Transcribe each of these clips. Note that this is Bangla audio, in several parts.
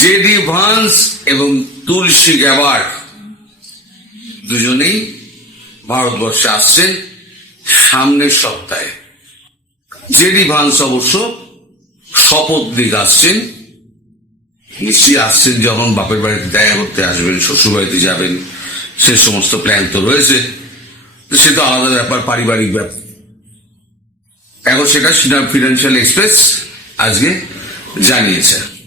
জেডি ভান্স এবং তুলসী গ্যাবার্ড দুজনেই ভারতবর্ষে আসছেন সামনের সপ্তাহে। জেডি ভান্স অবশ্য শপথ দিকে আসছেন। নিশ্চয়ই আসছেন যখন বাপের বাড়িতে দেখা করতে আসবেন, শ্বশুর বাড়িতে যাবেন, সে সমস্ত প্ল্যান তো রয়েছে। সে তো আলাদা ব্যাপার, পারিবারিক ব্যাপার। এখন সেটা ফিনান্সিয়াল এক্সপ্রেস আজকে জানিয়েছে।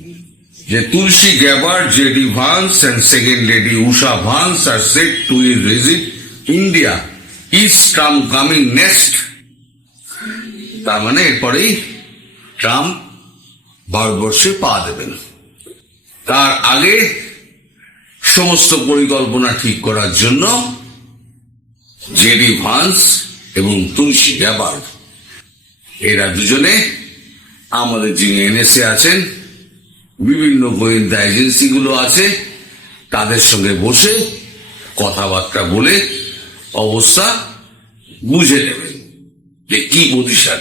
যে Tulsi Gabbard J D Vance and second lady Usha Vance are set to is visit India is Trump coming next তার মানে এরপরেই ট্রাম্প ভারতবর্ষে পা দেবেন। তার আগে সমস্ত পরিকল্পনা ঠিক করার জন্য জেডি ভান্স এবং তুলসী গ্যাবার্ড, এরা দুজনে আমাদের যিনি এনএসএ আছেন বিভিন্ন গোয়েন্দা এজেন্সিগুলো আছে, তাদের সঙ্গে বসে কথাবার্তা বলে অবস্থা বুঝে নেবেন যে কি পজিশন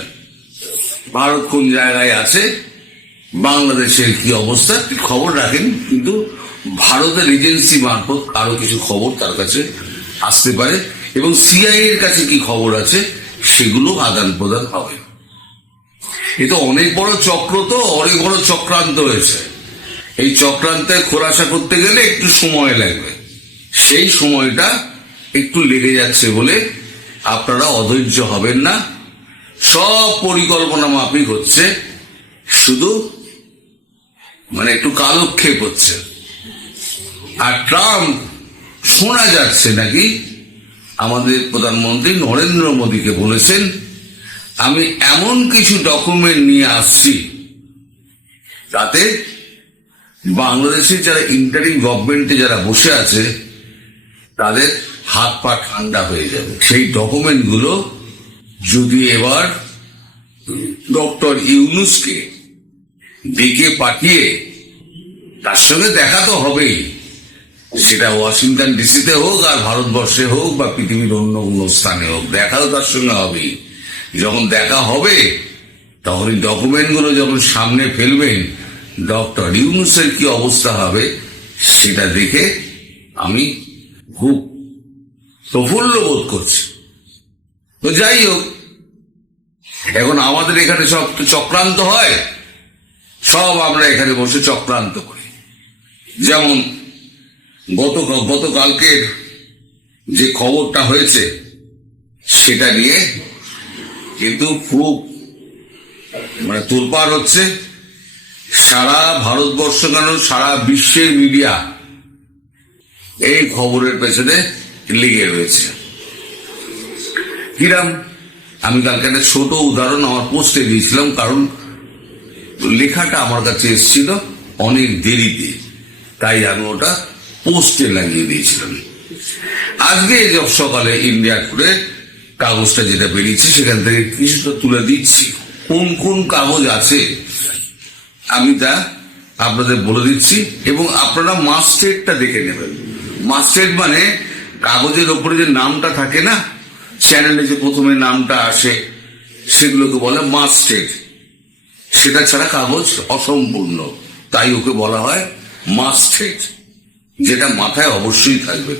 ভারত কোন জায়গায় আছে, বাংলাদেশের কি অবস্থা খবর রাখেন, কিন্তু ভারতের এজেন্সি মারফত আরও কিছু খবর তার কাছে আসতে পারে, এবং সিআই এর কাছে কি খবর আছে, সেগুলো আদান প্রদান হবে। এ তো অনেক বড় চক্র তো, অনেক বড় চক্রান্ত হয়েছে। এই চক্রান্তে খোলাসা করতে গেলে একটু সময় লাগবে। সেই সময়টা একটু লেগে যাচ্ছে বলে আপনারা অধৈর্য হবেন না। সব পরিকল্পনা মাফিক হচ্ছে। শুধু মানে একটু কালক্ষেপ হচ্ছে। আর ট্রাম্প শোনা যাচ্ছে নাকি? আমাদের প্রধানমন্ত্রী নরেন্দ্র মোদীকে বলেছেন, আমি এমন কিছু ডকুমেন্ট নিয়ে আসছি তাতে বাংলাদেশের যারা ইন্টারিম গভর্নমেন্টে যারা বসে আছে, তাদের হাত পা ঠান্ডা হয়ে যাবে। সেই ডকুমেন্টগুলো যদি এবার ডক্টর ইউনুসকে ডেকে পাঠিয়ে, তার সঙ্গে দেখা তো হবেই। সেটা ওয়াশিংটন ডিসিতে হোক আর ভারতবর্ষে হোক বা পৃথিবীর অন্য কোনো স্থানে হোক, দেখাও তার সঙ্গে হবেই। যখন দেখা হবে, তখন এই ডকুমেন্টগুলো যখন সামনে ফেলবেন ডক্টর ইউনুসের কি অবস্থা হবে সেটা দেখে আমি খুব প্রফুল্ল বোধ করছি। তো যাই হোক, এখন আমাদের এখানে সব তো চক্রান্ত হয়, সব আমরা এখানে বসে চক্রান্ত করি। যেমন গত গতকালকের যে খবরটা হয়েছে, সেটা নিয়ে কিন্তু খুব মানে তোলপাড় হচ্ছে। সারা ভারতবর্ষ কেন সারা বিশ্বের মিডিয়া এই খবরের পেছনে লেগে রয়েছে। কিরাম, আমি কালকে একটা ছোট উদাহরণ আমার পোস্টে দিয়েছিলাম, কারণ লেখাটা আমার কাছে এসেছিল অনেক দেরিতে, তাই আমি ওটা পোস্টে লাগিয়ে দিয়েছিলাম। আজকে সকালে ইন্ডিয়া টুডে কাগজটা যেটা বেরিয়েছে, সেখান থেকে কিছুটা তুলে দিচ্ছি। কোন কোন কাগজ আছে আমি তা আপনাদের বলে দিচ্ছি এবং আপনারা মাস্টেডটা দেখে নেবেন। মাস্টেড মানে কাগজের ওপরে যে নামটা থাকে না, চ্যানেলে যে প্রথমে নামটা আসে, সেগুলোকে বলে মাস্টেড সেটা ছাড়া কাগজ অসম্পূর্ণ। তাই ওকে বলা হয় মাস্টেড যেটা মাথায় অবশ্যই থাকবে।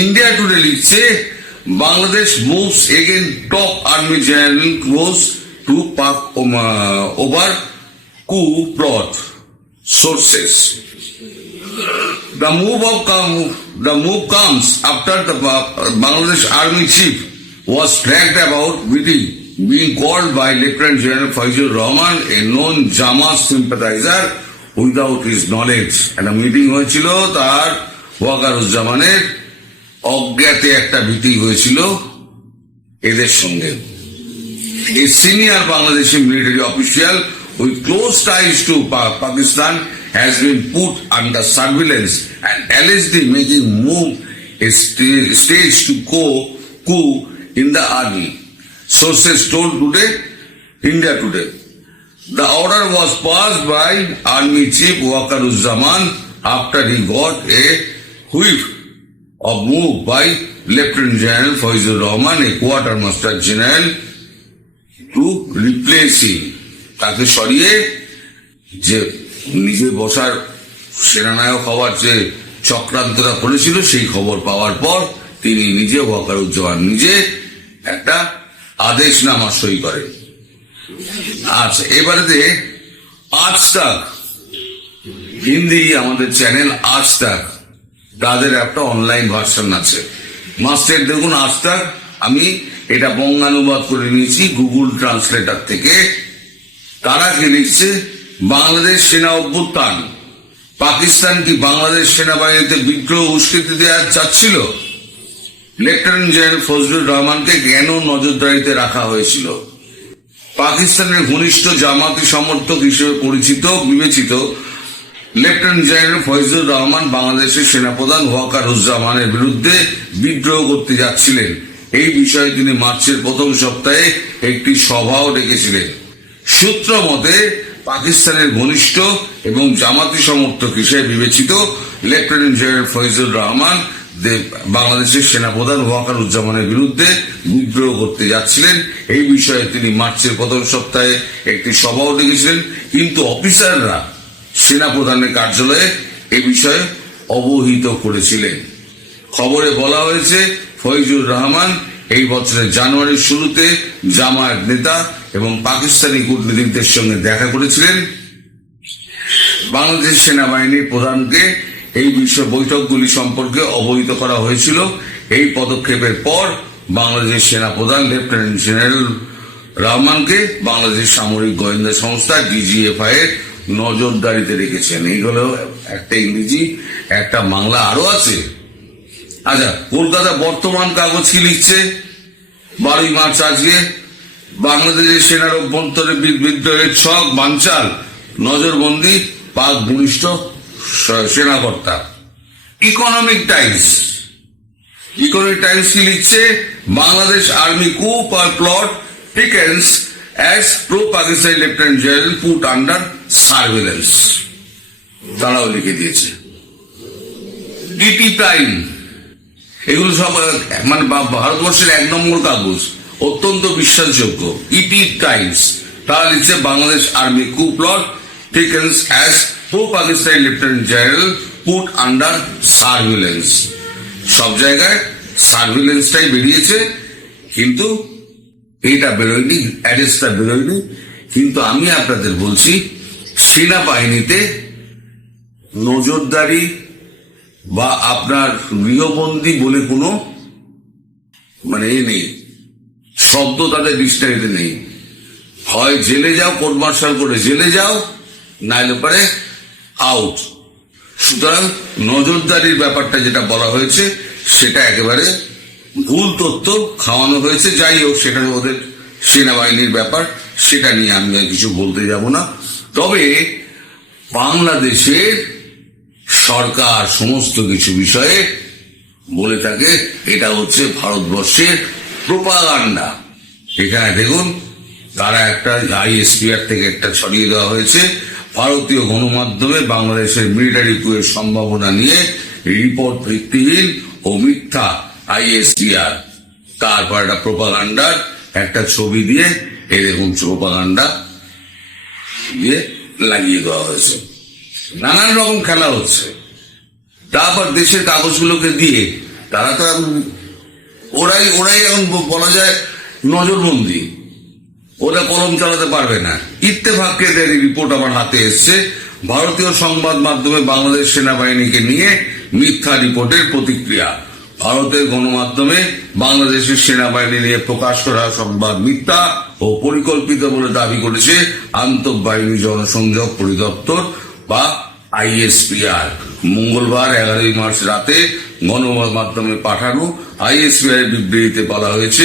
ইন্ডিয়া টুডে লিখছে, Bangladesh moves again top army general close to Pak over coup plot sources The move of come, the move comes after the Bangladesh Army chief was dragged about meeting being called by Lieutenant General Faizur Rahman, a known Jama sympathizer, without his knowledge. একটা মিটিং হয়েছিল তার ওয়াকারুজ্জামানের অজ্ঞাতে একটা মিটিং হয়েছিল এদের সঙ্গে a senior Bangladeshi military official with close ties to Pakistan has been put under surveillance and allegedly making move a stage to go coup in the army. Sources told today, India Today. The order was passed by Army Chief Waqaruzzaman after he got a whiff of move by Lieutenant General Faizul Rahman, a quartermaster general, to replace him. তাকে সরিয়ে যে নিজে বসার সেনানায়ক হওয়ার যে চক্রান্তরা করেছিল, সেই খবর পাওয়ার পর তিনি নিজে ওয়াকারুজ্জামান নিজে একটা আদেশনামা সই করেন। আচ্ছা এবারে আজ তাক, হিন্দি আমাদের চ্যানেল আজ তাক, তাদের একটা অনলাইন ভার্সন আছে। মাস্টার, দেখুন আজ আমি এটা বঙ্গানুবাদ করে নিয়েছি, গুগল ট্রান্সলেটার থেকে। তারা কি লিখছে বাংলাদেশ সেনা অভ্যুত্থান। পাকিস্তান কি বাংলাদেশ সেনাবাহিনীতে বিদ্রোহ উস্কৃতি দেওয়া চাচ্ছিল লেফটেন্যান্ট জেনারেল ফজলুর রহমানকে কেন নজরদারিতে রাখা হয়েছিল? পাকিস্তানের ঘনিষ্ঠ জামাতি সমর্থক হিসেবে পরিচিত, বিবেচিত লেফটেন্যান্ট জেনারেল ফয়জুর রহমান বাংলাদেশের সেনাপ্রধান ওয়াকারুজ্জামানের বিরুদ্ধে বিদ্রোহ করতে যাচ্ছিলেন। এই বিষয়ে তিনি মার্চের প্রথম সপ্তাহে একটি সভাও ডেকেছিলেন। সূত্র মতে পাকিস্তানের ঘনিষ্ঠ এবং জামাতি সমর্থক হিসেবে বিবেচিত লেফটেন্যান্ট জেনারেল ফয়জুর রহমান বাংলাদেশের সেনাপ্রধান ওয়াকারুজ্জামানের বিরুদ্ধে বিদ্রোহ করতে যাচ্ছিলেন। এই বিষয়ে তিনি মার্চের প্রথম সপ্তাহে একটি সভাও ডেকেছিলেন। কিন্তু অফিসাররা সেনাপ্রধানের কার্যালয়ে এ বিষয়ে অবহিত করেছিলেন। খবরে বলা হয়েছে ফৈজুর রহমান এই বছরের জানুয়ারির শুরুতে জামায়াত নেতা এবং পাকিস্তানি কূটনীতিকদের সঙ্গে দেখা করেছিলেন বাংলাদেশ সেনাবাহিনীর প্রধানকে। এই বিষয় বৈঠকগুলি সম্পর্কে অবহিত করা হয়েছিল। এই পদক্ষেপের পর বাংলাদেশ সেনা প্রধান লেফটেন্যান্ট জেনারেল রহমানকে বাংলাদেশ সামরিক গোয়েন্দা সংস্থা ডিজিএফআই এর নজরদারিতে রেখেছেন। এইগুলো একটা ইংরেজি, একটা বাংলা আরও আছে। আচ্ছা কলকাতা বর্তমান কাগজ কি লিখছে? বারোই মার্চ আজকে। বাংলাদেশের সেনার অভ্যন্তরে বিদ্রোহের ছক বানচাল, নজরবন্দি, পাক স- সেনাকর্তা। ইকোনমিক টাইমস ইকোনমিক টাইমস কি লিখছে? Bangladesh army coup or plot thickens as pro Pakistani lieutenant general put under surveillance তারাও লিখে দিয়েছে। ডিটি প্রাইম এগুলো সব মানে ভারতবর্ষের এক নম্বর কাগজ। অত্যন্ত বিশ্বাসযোগ্য। ইটি টাইমস তারা লিখছে Bangladesh army coup plot thickens as pro Pakistani lieutenant general put under surveillance সব জায়গায় সার্ভিলেন্সটাই বেরিয়েছে, কিন্তু এইটা বেরোয়নি অ্যাড্রেসটা বেরোয়নি। কিন্তু আমি আপনাদের বলছি, সেনাবাহিনীতে নজরদারি বা আপনার গৃহবন্দী বলে কোনো মানে এ নেই। শব্দ তাদের ডিকশনারিতে নেই। হয় জেলে যাও, কোর্ট মার্শাল করে জেলে যাও, নাইলে পরে আউট সুতরাং নজরদারির ব্যাপারটা যেটা বলা হয়েছে, সেটা একেবারে ভুল তথ্য খাওয়ানো হয়েছে। যাই হোক, সেটা ওদের সেনাবাহিনীর ব্যাপার, সেটা নিয়ে আমি কিছু বলতে যাব না। তবে বাংলাদেশের সরকার সমস্ত কিছু বিষয়ে বলে থাকে, এটা হচ্ছে ভারতবর্ষের প্রোপাগান্ডা এখানে দেখুন, তারা একটা আইএসপিআর থেকে একটা ছড়িয়ে দেওয়া হয়েছে। ভারতীয় গণমাধ্যমে বাংলাদেশের মিলিটারি কুয়ের সম্ভাবনা নিয়ে রিপোর্ট ভিত্তিহীন ও মিথ্যা আইএসপিআর। তারপর একটা প্রোপাগান্ডার একটা ছবি দিয়ে, এই দেখুন প্রোপাগান্ডা দিয়ে লাগিয়ে দেওয়া হয়েছে। নানান রকম খেলা হচ্ছে। তারপর দেশের কাগজগুলোকে দিয়ে তারা তো ওরাই ওরাই এখন বলা যায় নজরবন্দি। ওরা কলম চালাতে পারবে না। ইত্তেফাককে রিপোর্ট আমার হাতে এসছে, ভারতীয় সংবাদ মাধ্যমে বাংলাদেশ সেনাবাহিনীকে নিয়ে মিথ্যা রিপোর্টের প্রতিক্রিয়া। ভারতের গণমাধ্যমে বাংলাদেশের সেনাবাহিনী নিয়ে প্রকাশ করা সংবাদ মিথ্যা ও পরিকল্পিত বলে দাবি করেছে আন্তঃবাহিনী জনসংযোগ পরিদপ্তর বা আইএসপিআর। মঙ্গলবার এগারোই মার্চ রাতে গণমাধ্যমে পাঠানো আইএসপিআর বিবৃতিতে বলা হয়েছে,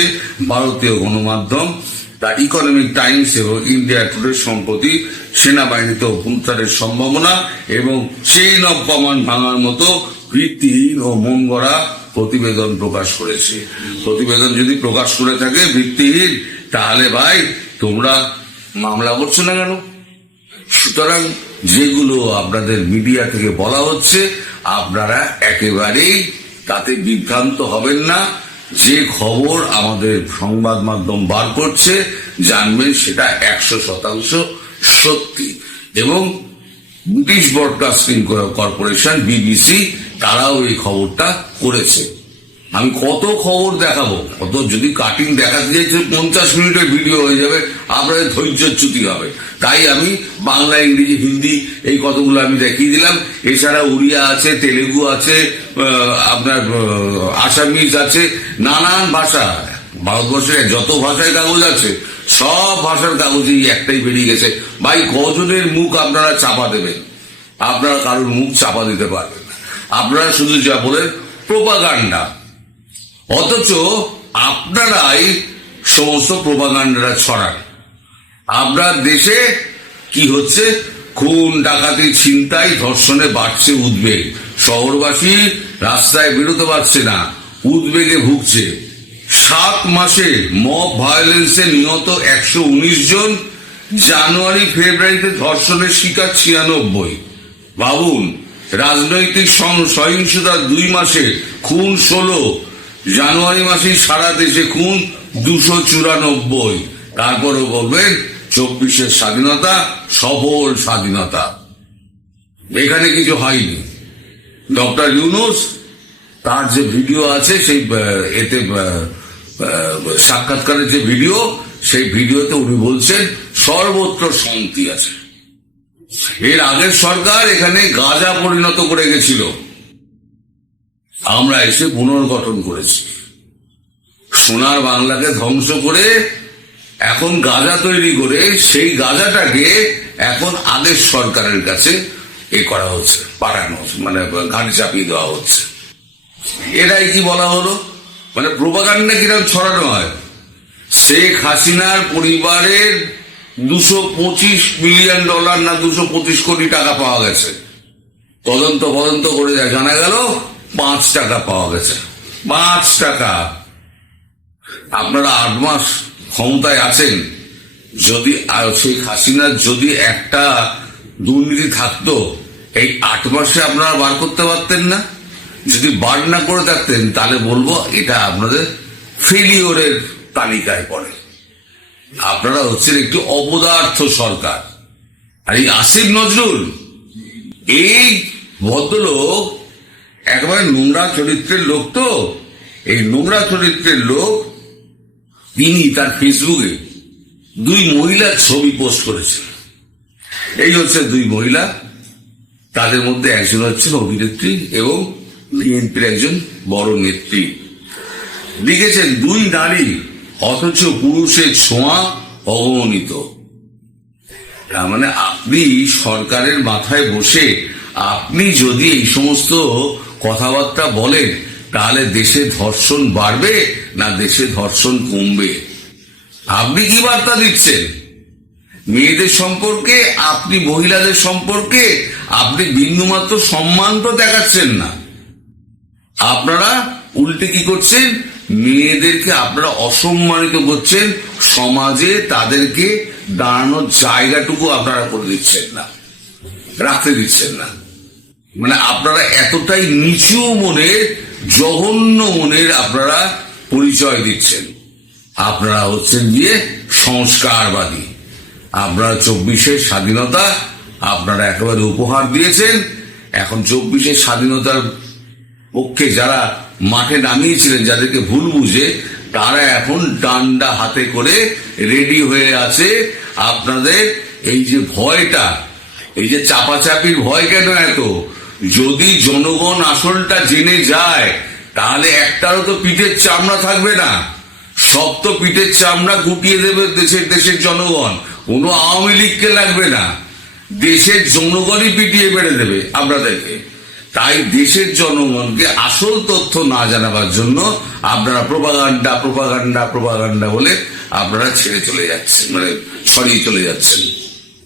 ভারতীয় গণমাধ্যম, দ্য ইকোনমিক টাইমস এবং ইন্ডিয়া টুডে সম্প্রতি সেনাবাহিনীতে অভ্যন্তরের সম্ভাবনা এবং চেইন অফ কমান্ড ভাঙার মতো ভিত্তিহীন ও মন প্রতিবেদন প্রকাশ করেছে। প্রতিবেদন যদি প্রকাশ করে থাকে ভিত্তিহীন, তাহলে ভাই তোমরা মামলা করছ না কেন? সুতরাং যেগুলো আপনাদের মিডিয়া থেকে বলা হচ্ছে, আপনারা একেবারেই তাতে বিভ্রান্ত হবেন না। যে খবর আমাদের সংবাদ মাধ্যম বার করছে, জানবেন সেটা একশো শতাংশ সত্যি। এবং ব্রিটিশ ব্রডকাস্টিং কর্পোরেশন, বিবিসি, তারাও এই খবরটা করেছে। আমি কত খবর দেখাবো? কত যদি কাটিং দেখাতে যাই পঞ্চাশ মিনিটের ভিডিও হয়ে যাবে, আপনাদের ধৈর্যচ্যুতি হবে। তাই আমি বাংলা, ইংরেজি, হিন্দি এই কতগুলো আমি দেখিয়ে দিলাম। এছাড়া উড়িয়া আছে, তেলেগু আছে আপনার আসামিজ আছে, নানান ভাষা। ভারতবর্ষের যত ভাষায় কাগজ আছে, সব ভাষার কাগজেই একটাই বেরিয়ে গেছে। ভাই, কজনের মুখ আপনারা চাপা দেবেন? আপনারা কারোর মুখ চাপা দিতে পারবেন আপনারা শুধু যা বলেন প্রোপাগান্ডা অথচ আপনারাই সমস্ত প্রোপাগান্ডারা ছড়ান। আপনার দেশে কি হচ্ছে? খুন, ডাকাতি, ছিনতাই, ধর্ষণে বাড়ছে উদ্বেগ। শহরবাসী রাস্তায় বেরোতে পারছে না, উদ্বেগে ভুগছে। সাত মাসে মব ভায়োলেন্সে নিহত একশো উনিশ জন, জানুয়ারি, ফেব্রুয়ারিতে ধর্ষণের শিকার ছিয়ানব্বই। ভাবুন, রাজনৈতিক সহিংসতা দুই মাসে, খুন ষোলো জানুয়ারি মাসে সারা দেশে খুন দুশো চুরানব্বই। তারপরও বলবেন, চব্বিশের স্বাধীনতা সফল স্বাধীনতা। এখানে কিছু হয়নি। ডক্টর ইউনুস, তার যে ভিডিও আছে, সেই এতে সাক্ষাৎকারের যে ভিডিও, সেই ভিডিওতে উনি বলছেন, সর্বত্র শান্তি আছে। এর আগের সরকার এখানে গাঁজা পরিণত করে গেছিল। আমরা এসে পুনর্গঠন করেছি। সোনার বাংলাকে ধ্বংস করে এখন গাঁজা তৈরি করে সেই গাঁজাটাকে এখন আগের সরকারের কাছে এ করা হচ্ছে, পাঠানো হচ্ছে মানে ঘাড়ি চাপিয়ে দেওয়া হচ্ছে। এটাই কি বলা হলো? মানে প্রোপাগান্ডা কীরকম ছড়ানো হয়? শেখ হাসিনার পরিবারের দুশো পঁচিশ মিলিয়ন ডলার না দুশো পঁচিশ কোটি টাকা পাওয়া গেছে। তদন্ত তদন্ত করে জানা গেল পাঁচ টাকা পাওয়া গেছে। পাঁচ টাকা। আপনারা আট মাস ক্ষমতায় আছেন, যদি শেখ হাসিনার যদি একটা দুর্নীতি থাকতো, এই আট মাসে আপনারা বার করতে পারতেন না? যদি বার না করে থাকতেন, তাহলে বলব এটা আপনাদের ফেলিওরের তালিকায় পড়ে। আপনারা হচ্ছেন একটি অপদার্থ সরকার। আর এই আসিফ নজরুল, এই ভদ্রলোক একেবারে নোংরা চরিত্রের লোক তো। এই নোংরা চরিত্রের লোক, তিনি তার ফেসবুকে দুই মহিলার ছবি পোস্ট করেছেন এই হচ্ছে দুই মহিলা। তাদের মধ্যে একজন হচ্ছেন অভিনেত্রী এবং বিএনপির একজন বড় নেত্রী। লিখেছেন, দুই নারী, অথচ পুরুষের ছোঁয়া অগণিত। তার মানে আপনি সরকারের মাথায় বসে আপনি যদি এই সমস্ত কথাবার্তা বলেন তাহলে দেশে ধর্ষণ বাড়বে না দেশে ধর্ষণ কমবে? আপনি কি বার্তা দিচ্ছেন? মেয়েদের সম্পর্কে, আপনি মহিলাদের সম্পর্কে, আপনি বিন্দুমাত্র সম্মান তো দেখাচ্ছেন না। আপনারা উল্টে কি করছেন? মেয়েদেরকে আপনারা অসম্মানিত করছেন, সমাজে তাদেরকে দাঁড়ানোর জায়গাটুকু আপনারা করে দিচ্ছেন না, রাখতে দিচ্ছেন না। মানে আপনারা এতটাই নিচু মনের জঘন্য মনের আপনারা পরিচয় দিচ্ছেন। আপনারা হচ্ছেন গিয়ে সংস্কারবাদী। আপনারা চব্বিশের স্বাধীনতা আপনারা একেবারে উপহার দিয়েছেন। এখন চব্বিশের স্বাধীনতার পক্ষে যারা মাঠে নামিয়েছিলেন, যাদেরকে ভুল বুঝে, তারা এখন ডান্ডা হাতে করে রেডি হয়ে আছে। আপনাদের এই যে ভয়টা, এই যে চাপাচাপির ভয় কেন এত? যদি জনগণ আসলটা জেনে যায়, তাহলে একটারও তো পিঠের চামড়া থাকবে না। সব তো পিঠের চামড়া গুটিয়ে দেবে দেশের দেশের জনগণ। কোনো আওয়ামী লীগকে লাগবে না। দেশের জনগণই পিটিয়ে বেড়ে দেবে আপনাদেরকে। তাই দেশের জনগণকে আসল তথ্য না জানাবার জন্য আপনারা প্রপাগান্ডা প্রপাগান্ডা প্রপাগান্ডা বলে আপনারা ছেড়ে চলে যাচ্ছেন মানে ছড়িয়ে চলে যাচ্ছেন।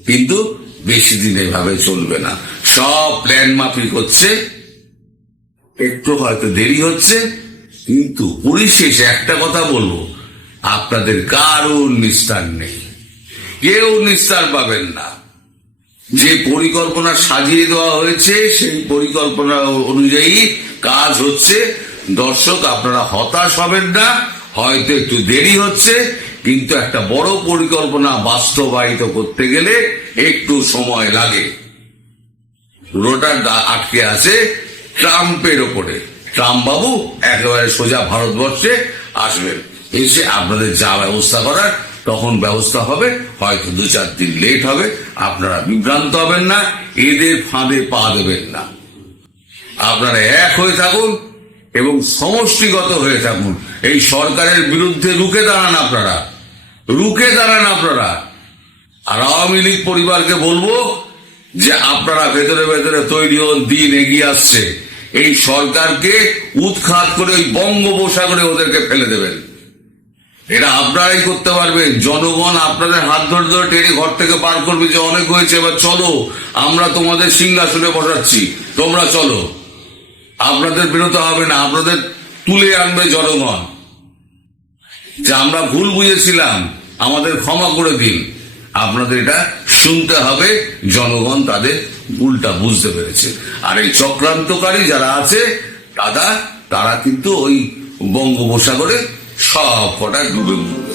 কিন্তু বেশি দিন এভাবে চলবে না। সব প্ল্যান মাফিক হচ্ছে। একটু হয়তো দেরি হচ্ছে, কিন্তু পরিশেষে একটা কথা বলব। আপনাদের কারোর নিস্তার নেই। কেউ নিস্তার পাবেন না। যে পরিকল্পনা সাজিয়ে দেওয়া হয়েছে, সেই পরিকল্পনা অনুযায়ী কাজ হচ্ছে। দর্শক, আপনারা হতাশ হবেন না, হয়তো একটু দেরি হচ্ছে, কিন্তু একটা বড় পরিকল্পনা বাস্তবায়িত করতে গেলে একটু সময় লাগে। দা- আটকে আছে ট্রাম্পের ওপরে। ট্রাম্প বাবু একেবারে সোজা ভারতবর্ষে আসবেন এসে আপনাদের যা ব্যবস্থা করার, তখন ব্যবস্থা হবে। হয়তো দু চার দিন লেট হবে। আপনারা বিভ্রান্ত হবেন না, এদের ফাঁদে পা দেবেন না। আপনারা এক হয়ে থাকুন এবং সমষ্টিগত হয়ে থাকুন। এই সরকারের বিরুদ্ধে রুখে দাঁড়ান আপনারা। রুখে দাঁড়ান আপনারা। আর আওয়ামী লীগ পরিবারকে বলব যে আপনারা ভেতরে ভেতরে তৈরি হন, দিন এগিয়ে আসছে। এই সরকারকে উৎখাত করে ওই বঙ্গোপসাগরে ওদেরকে ফেলে দেবেন। এটা আপনারাই করতে পারবেন। জনগণ আপনাদের হাত ধরে ধরে টেনে ঘর থেকে পার করবে যে অনেক হয়েছে, এবার চলো, আমরা তোমাদের সিংহাসনে বসাচ্ছি। তোমরা চলো। আপনাদের বেরোতে হবে না, আপনাদের তুলে আনবে জনগণ। যে আমরা ভুল বুঝেছিলাম, আমাদের ক্ষমা করে দিন। আপনাদের এটা শুনতে হবে, জনগণ তাদের উল্টা বুঝতে পেরেছে। আর এই চক্রান্তকারী যারা আছে তারা তারা কিন্তু ওই বঙ্গোপসাগরে সব কটা ডুবে মরবে।